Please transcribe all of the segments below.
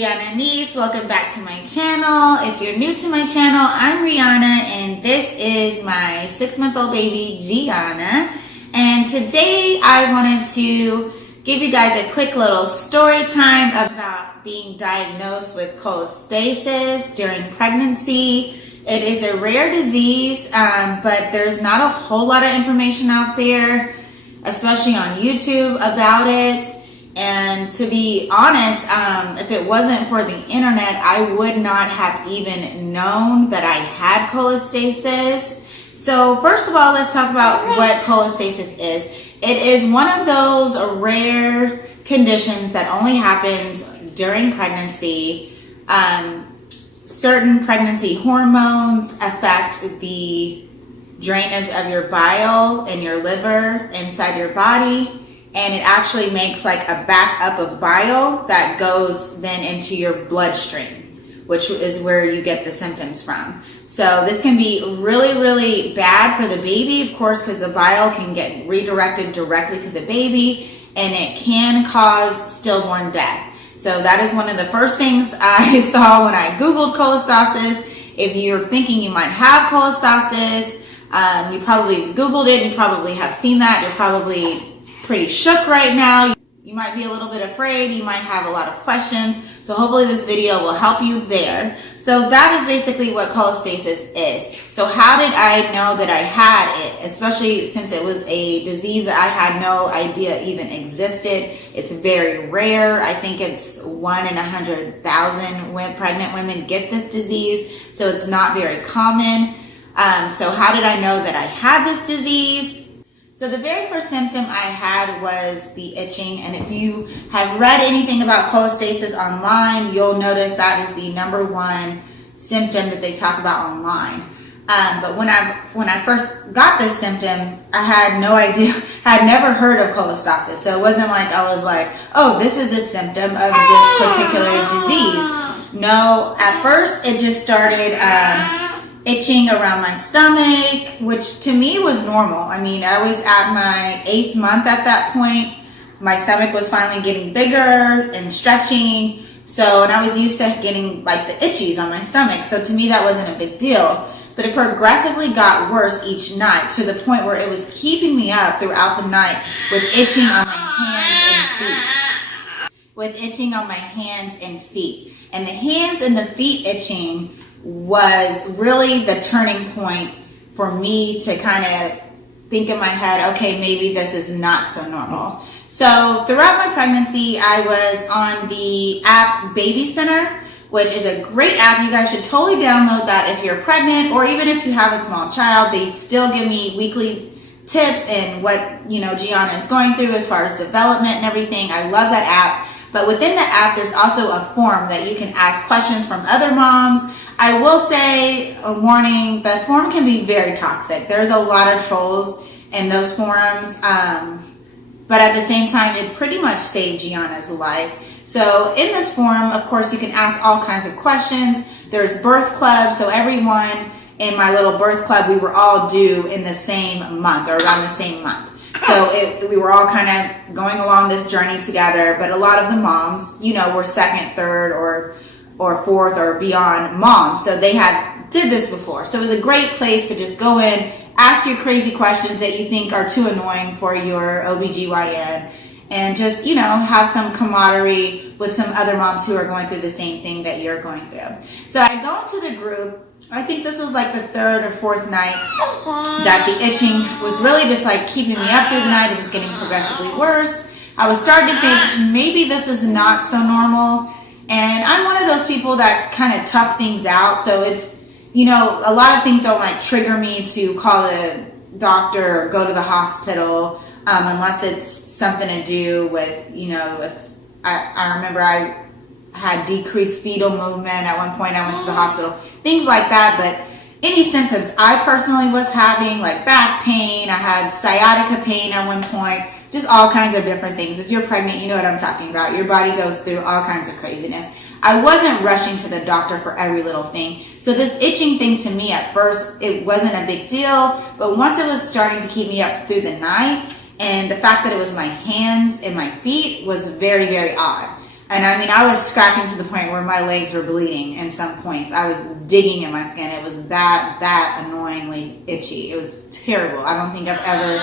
Rihanna Niece. Welcome back to my channel. If you're new to my channel, I'm Rihanna and this is my 6-month-old baby, Gianna. And today I wanted to give you guys a quick little story time about being diagnosed with cholestasis during pregnancy. It is a rare disease, but there's not a whole lot of information out there, especially on YouTube, about it. And to be honest, if it wasn't for the internet, I would not have even known that I had cholestasis. So first of all, let's talk about what cholestasis is. It is one of those rare conditions that only happens during pregnancy. Certain pregnancy hormones affect the drainage of your bile and your liver inside your body. And it actually makes like a backup of bile that goes then into your bloodstream, which is where you get the symptoms from. So this can be really, really bad for the baby, of course, because the bile can get redirected directly to the baby and it can cause stillborn death. So that is one of the first things I saw when I Googled cholestasis. If you're thinking you might have cholestasis, you probably Googled it, you probably have seen that, you're probably pretty shook right now. You might be a little bit afraid, you might have a lot of questions, so hopefully this video will help you there. So that is basically what cholestasis is. So how did I know that I had it, especially since it was a disease that I had no idea even existed? It's very rare. I think it's 1 in 100,000 pregnant women get this disease, so it's not very common. So how did I know that I had this disease? So the very first symptom I had was the itching, and if you have read anything about cholestasis online, you'll notice that is the #1 symptom that they talk about online. But when I first got this symptom, I had no idea, had never heard of cholestasis. So it wasn't like I was like, oh, this is a symptom of this particular disease. No, at first it just started itching around my stomach, which to me was normal. I mean, I was at my 8th month at that point. My stomach was finally getting bigger and stretching. So, and I was used to getting like the itchies on my stomach. So to me, that wasn't a big deal. But it progressively got worse each night to the point where it was keeping me up throughout the night with itching on my hands and feet. And the hands and the feet itching was really the turning point for me to kind of think in my head, okay, maybe this is not so normal. So throughout my pregnancy, I was on the app Baby Center, which is a great app. You guys should totally download that if you're pregnant, or even if you have a small child. They still give me weekly tips and what, Gianna is going through as far as development and everything. I love that app. But within the app, there's also a form that you can ask questions from other moms. I will say, a warning, the forum can be very toxic. There's a lot of trolls in those forums, but at the same time, it pretty much saved Gianna's life. So in this forum, of course, you can ask all kinds of questions. There's birth clubs, so everyone in my little birth club, we were all due in the same month, or around the same month. So we were all kind of going along this journey together, but a lot of the moms, were 2nd, 3rd, or 4th or beyond moms. So they did this before. So it was a great place to just go in, ask your crazy questions that you think are too annoying for your OBGYN, and just, have some camaraderie with some other moms who are going through the same thing that you're going through. So I go into the group. I think this was like the 3rd or 4th night that the itching was really just like keeping me up through the night. It was getting progressively worse. I was starting to think maybe this is not so normal. And I'm one of those people that kind of tough things out. So it's, a lot of things don't like trigger me to call a doctor or go to the hospital unless it's something to do with, if I remember I had decreased fetal movement. At one point I went to the hospital, things like that. But any symptoms I personally was having, like back pain, I had sciatica pain at one point, just all kinds of different things. If you're pregnant, you know what I'm talking about. Your body goes through all kinds of craziness. I wasn't rushing to the doctor for every little thing. So this itching thing to me at first, it wasn't a big deal. But once it was starting to keep me up through the night, and the fact that it was my hands and my feet was very, very odd. And I mean, I was scratching to the point where my legs were bleeding in some points. I was digging in my skin. It was that annoyingly itchy. It was terrible. I don't think I've ever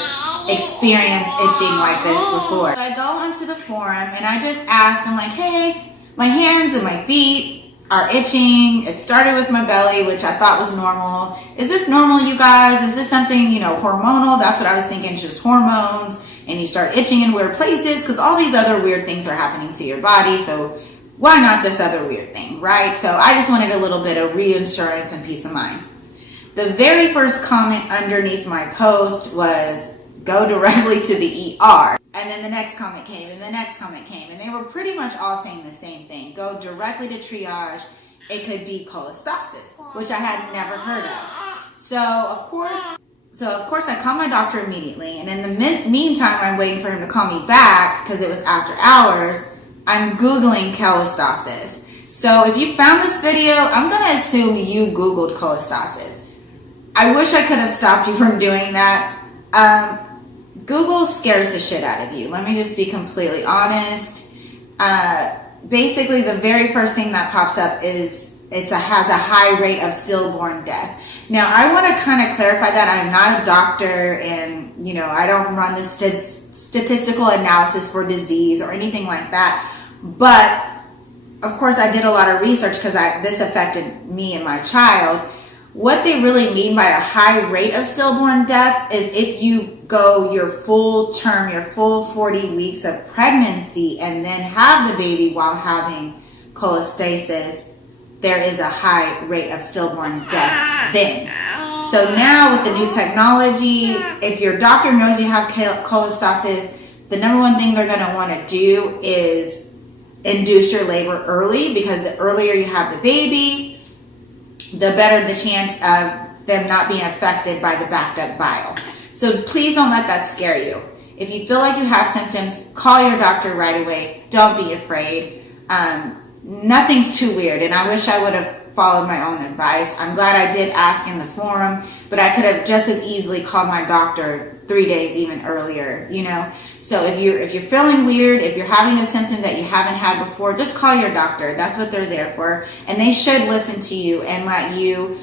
experienced itching like this before. So I go onto the forum and I just ask, I'm like, hey, my hands and my feet are itching. It started with my belly, which I thought was normal. Is this normal, you guys? Is this something, hormonal? That's what I was thinking, just hormones. And you start itching in weird places because all these other weird things are happening to your body. So why not this other weird thing, right? So I just wanted a little bit of reassurance and peace of mind. The very first comment underneath my post was, go directly to the ER. And then the next comment came, and the next comment came, and they were pretty much all saying the same thing. Go directly to triage. It could be cholestasis, which I had never heard of. So of course I called my doctor immediately, and in the meantime, I'm waiting for him to call me back because it was after hours. I'm Googling cholestasis. So if you found this video, I'm going to assume you Googled cholestasis. I wish I could have stopped you from doing that. Google scares the shit out of you. Let me just be completely honest. Basically, the very first thing that pops up is has a high rate of stillborn death. Now, I want to kind of clarify that I'm not a doctor, and I don't run this statistical analysis for disease or anything like that. But of course, I did a lot of research because this affected me and my child. What they really mean by a high rate of stillborn deaths is if you go your full term, your full 40 weeks of pregnancy, and then have the baby while having cholestasis, there is a high rate of stillborn death then. So now with the new technology, if your doctor knows you have cholestasis, the number one thing they're going to want to do is induce your labor early, because the earlier you have the baby, the better the chance of them not being affected by the backed up bile. So please don't let that scare you. If you feel like you have symptoms, call your doctor right away. Don't be afraid. Nothing's too weird, and I wish I would have followed my own advice. I'm glad I did ask in the forum, but I could have just as easily called my doctor 3 days even earlier, So if you're feeling weird, if you're having a symptom that you haven't had before, just call your doctor. That's what they're there for, and they should listen to you and let you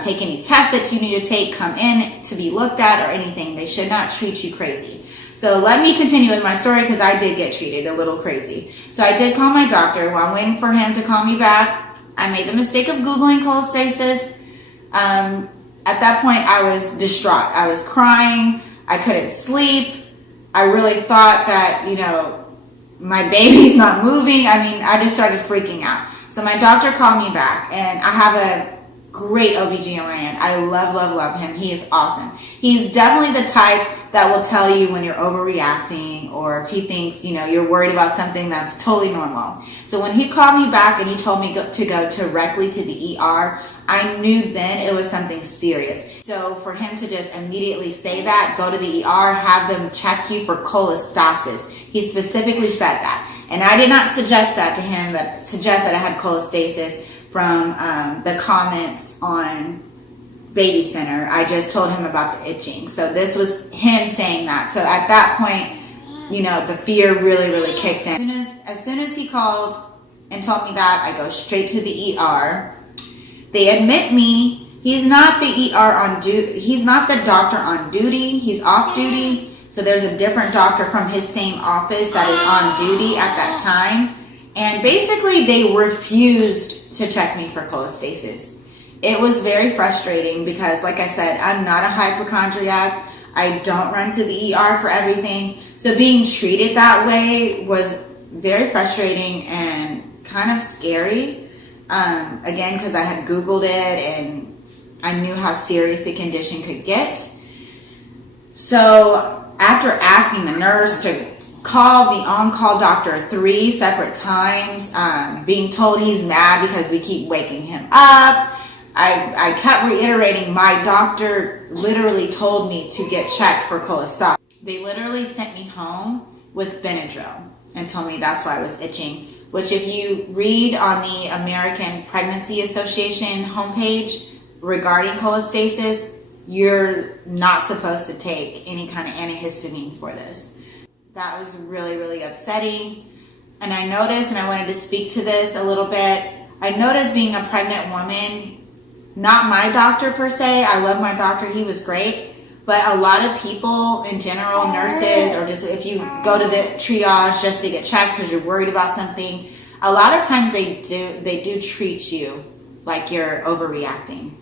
take any tests that you need to take, come in to be looked at or anything. They should not treat you crazy. So let me continue with my story, because I did get treated a little crazy. So I did call my doctor. While I'm waiting for him to call me back, I made the mistake of Googling cholestasis. At that point, I was distraught. I was crying. I couldn't sleep. I really thought that, my baby's not moving. I just started freaking out. So my doctor called me back, and I have a great OBGYN. I love him. He is awesome. He's definitely the type that will tell you when you're overreacting, or if he thinks, you're worried about something that's totally normal. So when he called me back and he told me to go directly to the ER, I knew then it was something serious. So for him to just immediately say that, go to the ER, have them check you for cholestasis. He specifically said that. And I did not suggest that to him, suggest that I had cholestasis from the comments on Baby Center. I just told him about the itching. So this was him saying that. So at that point, the fear really kicked in. As soon as he called and told me that, I go straight to the ER. They admit me. He's not the ER on duty. He's not the doctor on duty. He's off duty. So there's a different doctor from his same office that is on duty at that time. And basically they refused to check me for cholestasis. It was very frustrating because, like I said, I'm not a hypochondriac. I don't run to the ER for everything. So being treated that way was very frustrating and kind of scary. Again, because I had Googled it and I knew how serious the condition could get. So after asking the nurse to call the on-call doctor 3 separate times, being told he's mad because we keep waking him up, I kept reiterating, my doctor literally told me to get checked for cholestasis. They literally sent me home with Benadryl and told me that's why I was itching, which if you read on the American Pregnancy Association homepage regarding cholestasis, you're not supposed to take any kind of antihistamine for this. That was really upsetting. and I noticed, and I wanted to speak to this a little bit, I noticed being a pregnant woman, not my doctor per se, I love my doctor, he was great, but a lot of people in general, nurses, or just if you go to the triage just to get checked because you're worried about something, a lot of times they do treat you like you're overreacting.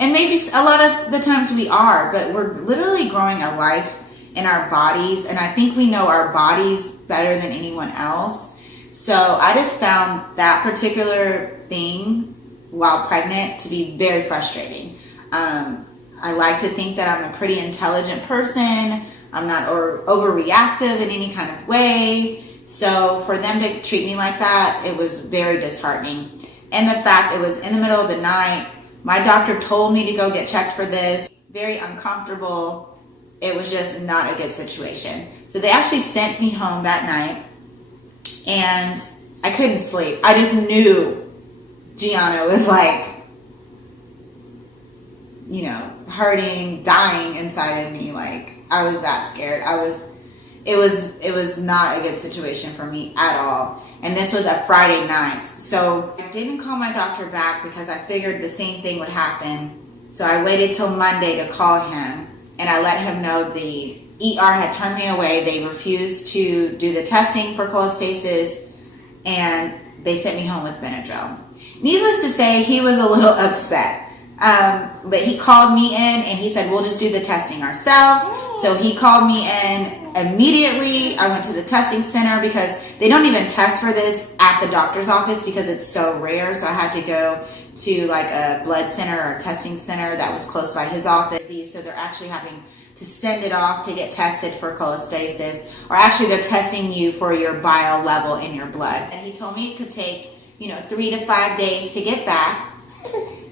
And maybe a lot of the times we are, but we're literally growing a life in our bodies, and I think we know our bodies better than anyone else. So I just found that particular thing while pregnant to be very frustrating. I like to think that I'm a pretty intelligent person. I'm not overreactive in any kind of way. So for them to treat me like that, it was very disheartening. And the fact it was in the middle of the night, my doctor told me to go get checked for this, very uncomfortable. It was just not a good situation. So they actually sent me home that night, and I couldn't sleep. I just knew Gianna was like, you know, hurting, dying inside of me. Like, I was that scared. It was not a good situation for me at all. And this was a Friday night. So I didn't call my doctor back because I figured the same thing would happen. So I waited till Monday to call him, and I let him know the ER had turned me away. They refused to do the testing for cholestasis, and they sent me home with Benadryl. Needless to say, he was a little upset. But he called me in and he said, we'll just do the testing ourselves. So he called me in immediately. I went to the testing center because they don't even test for this at the doctor's office because it's so rare. So I had to go to like a blood center or testing center that was close by his office. So they're actually having to send it off to get tested for cholestasis, or actually they're testing you for your bile level in your blood. And he told me it could take, 3 to 5 days to get back.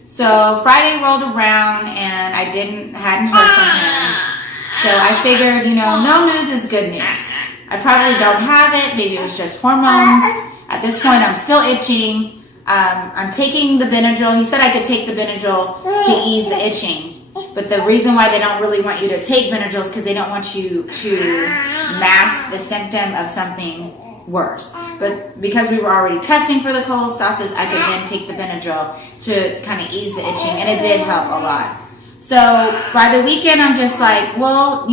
So Friday rolled around and I hadn't heard from him. So I figured, no news is good news. I probably don't have it. Maybe it was just hormones. At this point, I'm still itching. I'm taking the Benadryl. He said I could take the Benadryl to ease the itching. But the reason why they don't really want you to take Benadryl is because they don't want you to mask the symptom of something worse. But because we were already testing for the cholestasis, I could then take the Benadryl to kind of ease the itching, and it did help a lot. So by the weekend, I'm just like, well,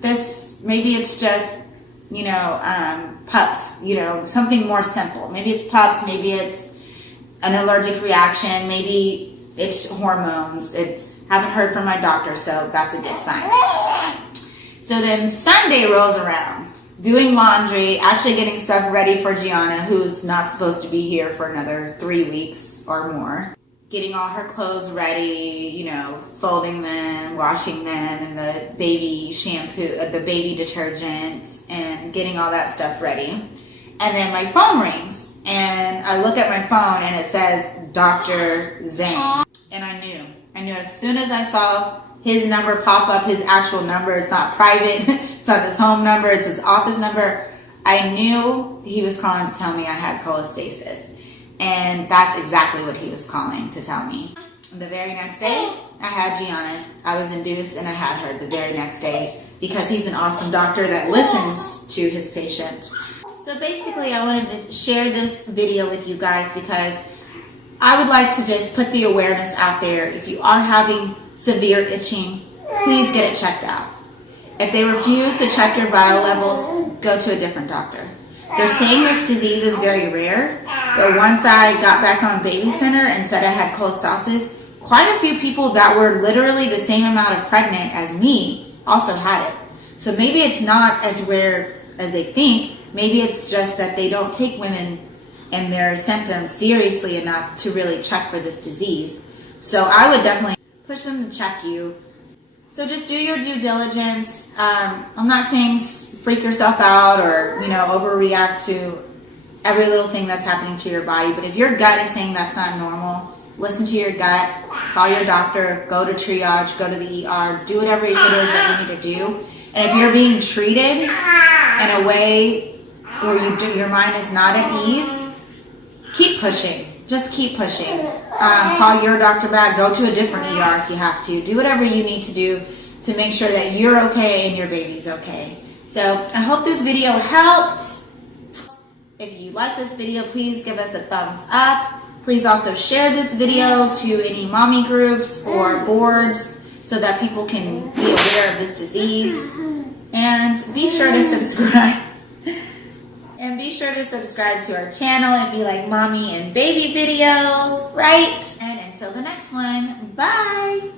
this, maybe it's just, pups, something more simple. Maybe it's pups, maybe it's an allergic reaction, maybe it's hormones. Haven't heard from my doctor, so that's a good sign. So then Sunday rolls around, doing laundry, actually getting stuff ready for Gianna, who's not supposed to be here for another 3 weeks or more. Getting all her clothes ready, folding them, washing them, and the baby shampoo, the baby detergent, and getting all that stuff ready. And then my phone rings, and I look at my phone, and it says Dr. Zane. And I knew as soon as I saw his number pop up, his actual number, it's not private, it's not his home number, it's his office number, I knew he was calling to tell me I had cholestasis. And that's exactly what he was calling to tell me. The very next day, I had Gianna. I was induced and I had her the very next day because he's an awesome doctor that listens to his patients. So basically, I wanted to share this video with you guys because I would like to just put the awareness out there. If you are having severe itching, please get it checked out. If they refuse to check your bile levels, go to a different doctor. They're saying this disease is very rare, but once I got back on Baby Center and said I had cholestasis, quite a few people that were literally the same amount of pregnant as me also had it. So maybe it's not as rare as they think. Maybe it's just that they don't take women and their symptoms seriously enough to really check for this disease. So I would definitely push them to check you. So just do your due diligence. I'm not saying freak yourself out or, overreact to every little thing that's happening to your body. But if your gut is saying that's not normal, listen to your gut, call your doctor, go to triage, go to the ER, do whatever it is that you need to do. And if you're being treated in a way where your mind is not at ease, keep pushing. Just keep pushing. Call your doctor back. Go to a different ER if you have to. Do whatever you need to do to make sure that you're okay and your baby's okay. So I hope this video helped. If you like this video, please give us a thumbs up. Please also share this video to any mommy groups or boards so that people can be aware of this disease. And be sure to subscribe. And be sure to subscribe to our channel if you like mommy and baby videos, right? And until the next one, bye!